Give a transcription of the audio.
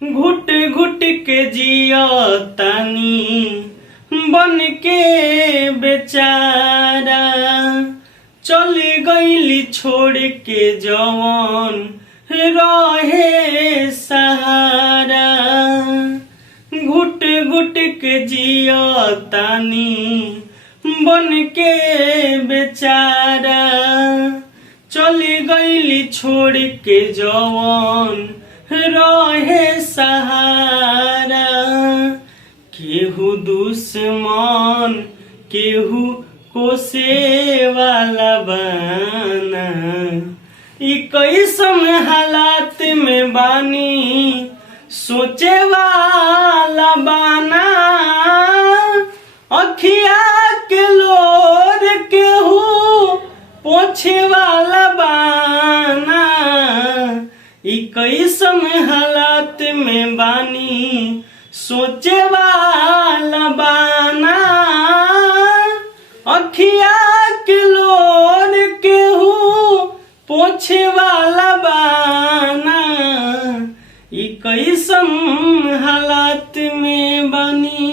घुट घुट के जिया तानी बन के बेचारा, चली गईली छोड़ के जवान रहे सहारा। घुट घुट के जिया तानी बन के बेचारा, चली गईली छोड़ के जवान रहे सहारा। केहू दुश्मन केहू कोसे वाला बाना, ई कैसन हालात में बानी सोचे वाला बाना। अखिया के लोर केहू पोछे वाला बाना, ई कैसन हालात में बानी सोचे वाला बाना। अखिया के लोर केहू पोछे वाला बाना, ई कैसन हालात में बानी।